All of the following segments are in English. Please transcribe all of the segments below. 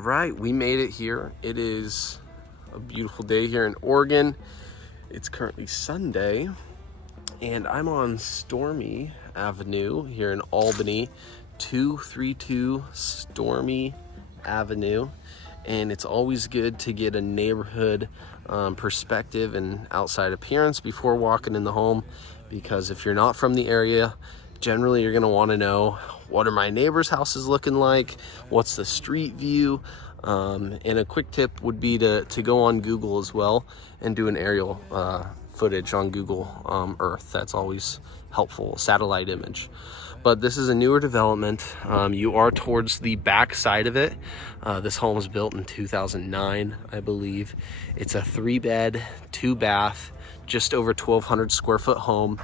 All right, we made it here. It is a beautiful day here in Oregon. It's currently Sunday, and I'm on Stormy Avenue here in Albany, 232 Stormy Avenue. And it's always good to get a neighborhood perspective and outside appearance before walking in the home, because if you're not from the area, generally you're going to want to know, what are my neighbors' houses looking like? What's the street view? And a quick tip would be to go on Google as well and do an aerial footage on Google Earth. That's always helpful, satellite image. But this is a newer development. You are towards the back side of it. This home was built in 2009, I believe. It's a 3-bed, 2-bath, just over 1,200 square foot home.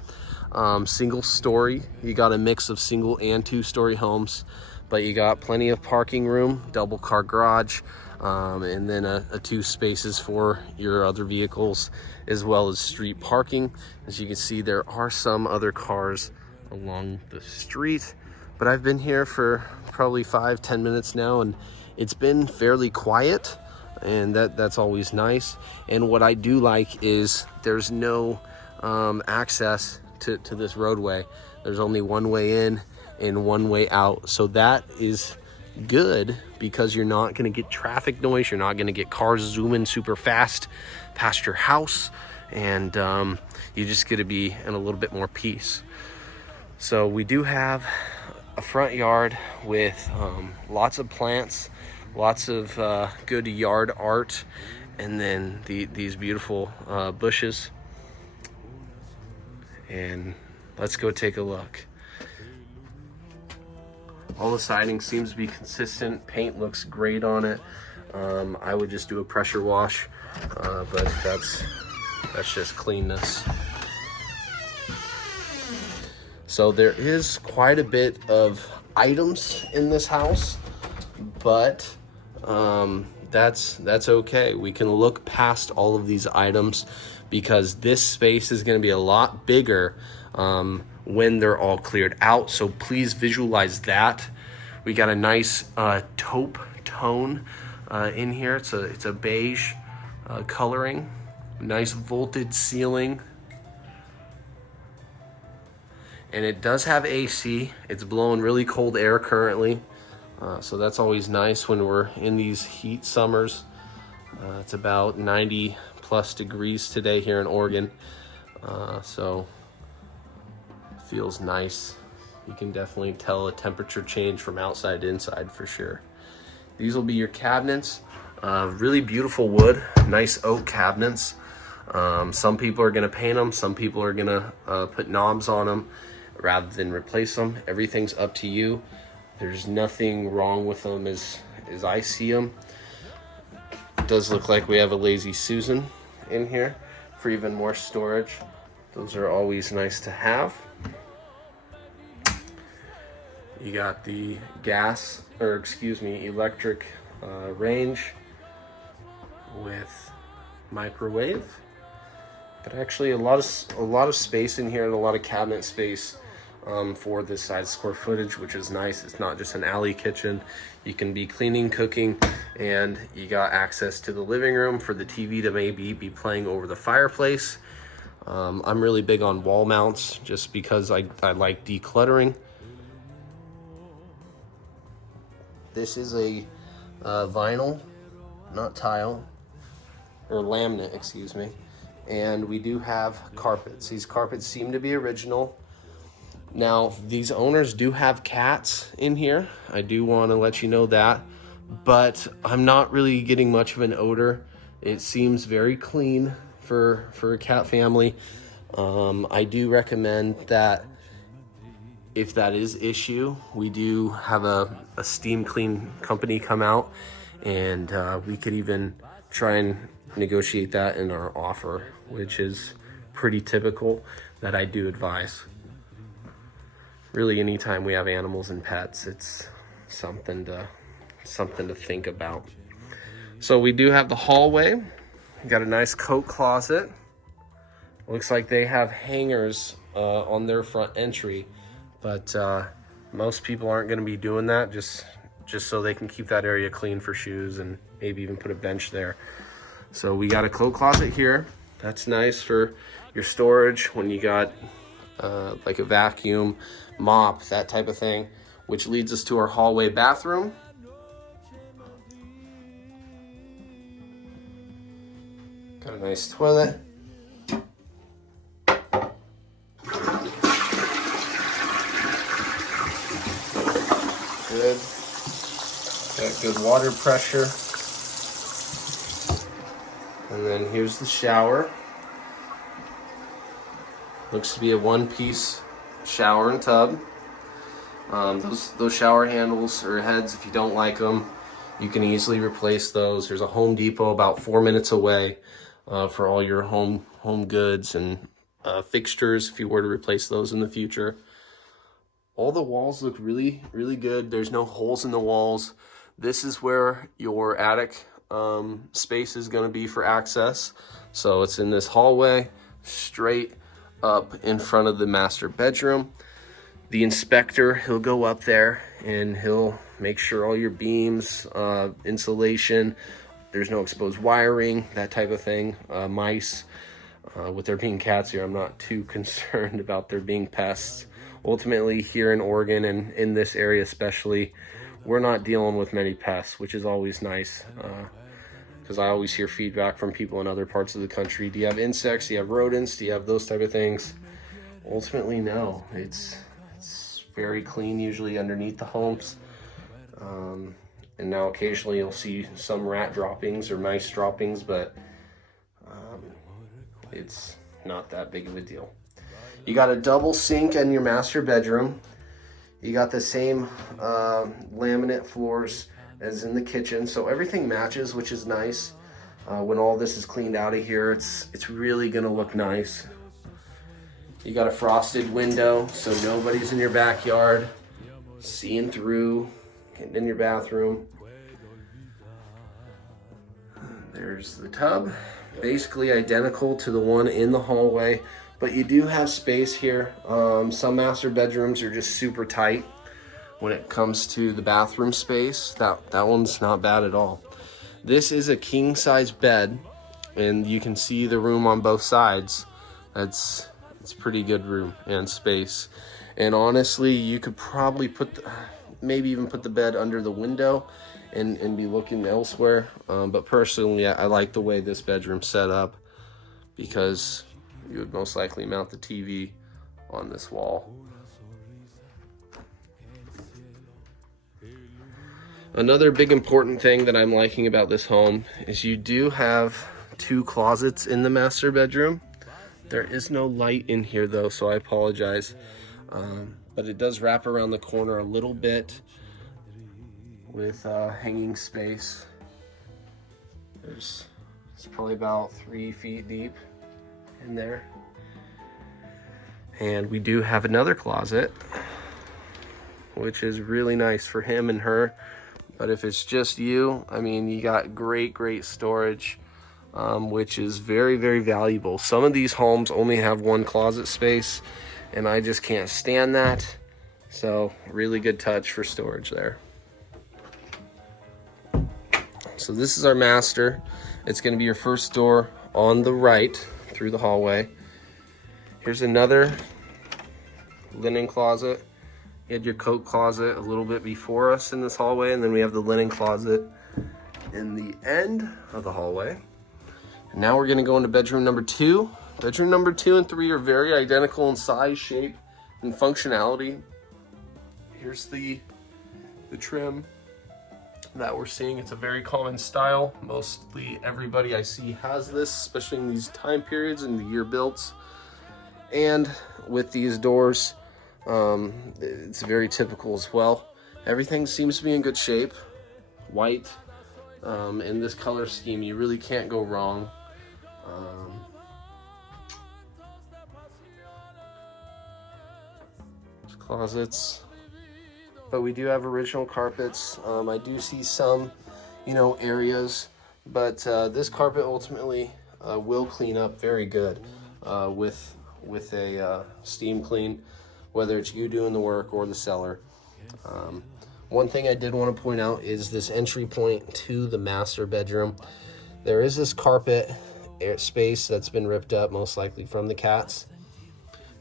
Single story. You got a mix of single and 2-story homes, but you got plenty of parking room, double car garage, and then a 2 spaces for your other vehicles, as well as street parking. As you can see, there are some other cars along the street, but I've been here for probably 5-10 minutes now, and it's been fairly quiet, and that's always nice. And what I do like is there's no access to this roadway. There's only one way in and one way out, so that is good because you're not going to get traffic noise. You're not going to get cars zooming super fast past your house, and you just get to be in a little bit more peace. So we do have a front yard with lots of plants, lots of good yard art, and then these beautiful bushes. And let's go take a look. All the siding seems to be consistent. Paint looks great on it. I would just do a pressure wash, but that's just cleanness. So there is quite a bit of items in this house, but that's okay. We can look past all of these items because this space is going to be a lot bigger when they're all cleared out. So please visualize that. We got a nice taupe tone in here. It's a beige coloring. Nice vaulted ceiling. And it does have AC. It's blowing really cold air currently. So that's always nice when we're in these heat summers. It's about 90 plus degrees today here in Oregon. So it feels nice. You can definitely tell a temperature change from outside to inside for sure. These will be your cabinets. Really beautiful wood, nice oak cabinets. Some people are gonna paint them. Some people are gonna put knobs on them rather than replace them. Everything's up to you. There's nothing wrong with them as I see them. It does look like we have a Lazy Susan in here for even more storage. Those are always nice to have. You got the electric range with microwave, but actually a lot of space in here and a lot of cabinet space for this size square footage, which is nice. It's not just an alley kitchen. You can be cleaning, cooking, and you got access to the living room for the TV to maybe be playing over the fireplace. I'm really big on wall mounts just because I like decluttering. This is a vinyl, not tile, or laminate, excuse me. And we do have carpets. These carpets seem to be original. Now, these owners do have cats in here. I do want to let you know that, but I'm not really getting much of an odor. It seems very clean for a cat family. I do recommend that if that is issue, we do have a steam clean company come out, and we could even try and negotiate that in our offer, which is pretty typical that I do advise. Really, anytime we have animals and pets, it's something to think about. So we do have the hallway. We got a nice coat closet. Looks like they have hangers on their front entry, but most people aren't going to be doing that. Just just so they can keep that area clean for shoes, and maybe even put a bench there. So we got a coat closet here. That's nice for your storage when you got like a vacuum, mop, that type of thing, which leads us to our hallway bathroom. Got a nice toilet. Good. Got good water pressure. And then here's the shower. Looks to be a one-piece shower and tub. Those shower handles or heads, if you don't like them, you can easily replace those. There's a Home Depot about 4 minutes away for all your home goods and fixtures if you were to replace those in the future. All the walls look really, really good. There's no holes in the walls. This is where your attic space is going to be for access. So it's in this hallway straight up in front of the master bedroom. The inspector, he'll go up there and he'll make sure all your beams, insulation, there's no exposed wiring, that type of thing. Mice, with there being cats here, I'm not too concerned about there being pests. Ultimately, here in Oregon and in this area especially, we're not dealing with many pests, which is always nice, because I always hear feedback from people in other parts of the country. Do you have insects? Do you have rodents? Do you have those type of things? Ultimately, no. It's very clean usually underneath the homes. And now occasionally you'll see some rat droppings or mice droppings, but it's not that big of a deal. You got a double sink in your master bedroom. You got the same laminate floors as in the kitchen, so everything matches, which is nice. When all this is cleaned out of here, it's really gonna look nice. You got a frosted window, so nobody's in your backyard seeing through, getting in your bathroom. There's the tub, basically identical to the one in the hallway, but you do have space here. Some master bedrooms are just super tight when it comes to the bathroom space. That one's not bad at all. This is a king size bed, and you can see the room on both sides. It's pretty good room and space. And honestly, you could probably maybe even put the bed under the window and be looking elsewhere. But personally, I like the way this bedroom's set up, because you would most likely mount the TV on this wall. Another big important thing that I'm liking about this home is you do have 2 closets in the master bedroom. There is no light in here though, so I apologize. But it does wrap around the corner a little bit with hanging space. It's probably about 3 feet deep in there. And we do have another closet, which is really nice for him and her. But if it's just you, I mean, you got great storage, which is very, very valuable. Some of these homes only have 1 closet space, and I just can't stand that. So really good touch for storage there. So this is our master. It's going to be your first door on the right through the hallway. Here's another linen closet. You had your coat closet a little bit before us in this hallway, and then we have the linen closet in the end of the hallway. And now we're going to go into bedroom number 2. Bedroom number 2 and 3 are very identical in size, shape, and functionality. Here's the trim that we're seeing. It's a very common style. Mostly everybody I see has this, especially in these time periods and the year builds. And with these doors, it's very typical as well. Everything seems to be in good shape. White, in this color scheme, you really can't go wrong. Closets, but we do have original carpets. I do see some, areas, but this carpet ultimately will clean up very good with a steam clean, whether it's you doing the work or the seller. One thing I did want to point out is this entry point to the master bedroom. There is this carpet space that's been ripped up, most likely from the cats.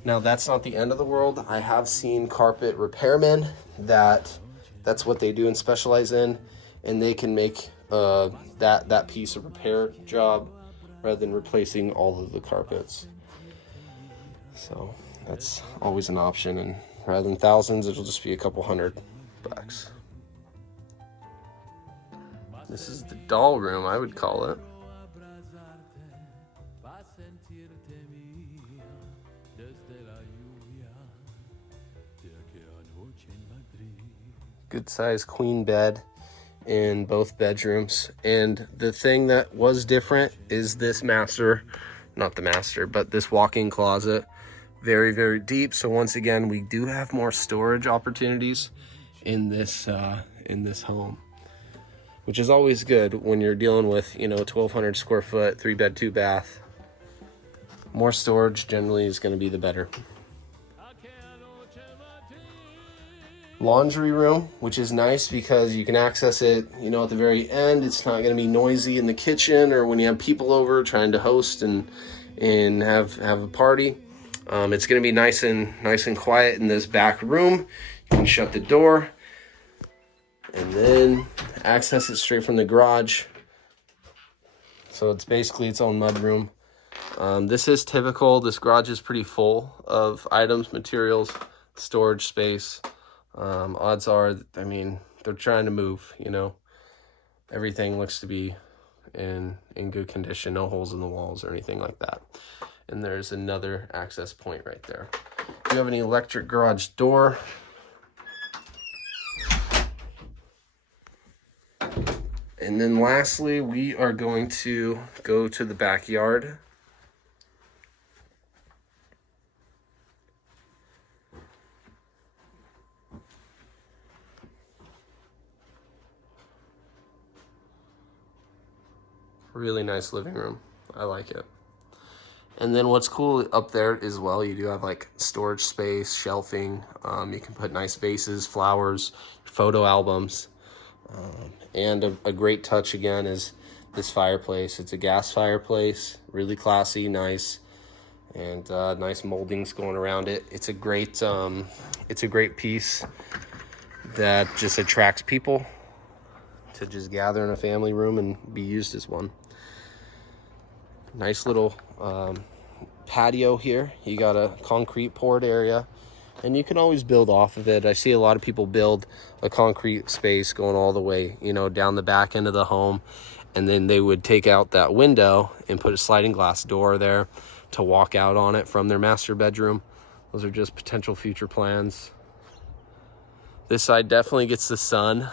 Now, that's not the end of the world. I have seen carpet repairmen that's what they do and specialize in, and they can make that piece a repair job rather than replacing all of the carpets. So that's always an option, and rather than thousands, it'll just be a couple $100. This is the doll room, I would call it. Good size queen bed in both bedrooms. And the thing that was different is this this walk-in closet. Very, very deep. So once again, we do have more storage opportunities in this home, which is always good when you're dealing with, 1,200 square foot, 3-bed, 2-bath. More storage generally is going to be the better. Laundry room, which is nice because you can access it, at the very end. It's not going to be noisy in the kitchen or when you have people over trying to host and have a party. It's going to be nice and quiet in this back room. You can shut the door and then access it straight from the garage. So it's basically its own mud room. This is typical. This garage is pretty full of items, materials, storage space. Odds are, they're trying to move, Everything looks to be in good condition, no holes in the walls or anything like that. And there's another access point right there. You have an electric garage door. And then lastly, we are going to go to the backyard. Really nice living room. I like it. And then what's cool up there as well, you do have like storage space, shelving. You can put nice vases, flowers, photo albums. And a great touch again is this fireplace. It's a gas fireplace, really classy, nice, and nice moldings going around it. It's a great piece that just attracts people to just gather in a family room and be used as one. Nice little patio here. You got a concrete poured area, and you can always build off of it. I see a lot of people build a concrete space going all the way, down the back end of the home, and then they would take out that window and put a sliding glass door there to walk out on it from their master bedroom. Those are just potential future plans. This side definitely gets the sun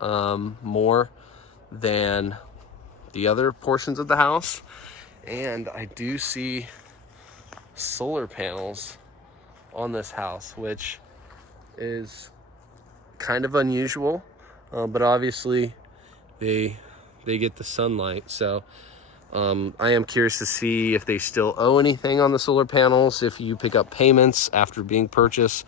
more than the other portions of the house. And I do see solar panels on this house, which is kind of unusual, but obviously they get the sunlight. So I am curious to see if they still owe anything on the solar panels, if you pick up payments after being purchased.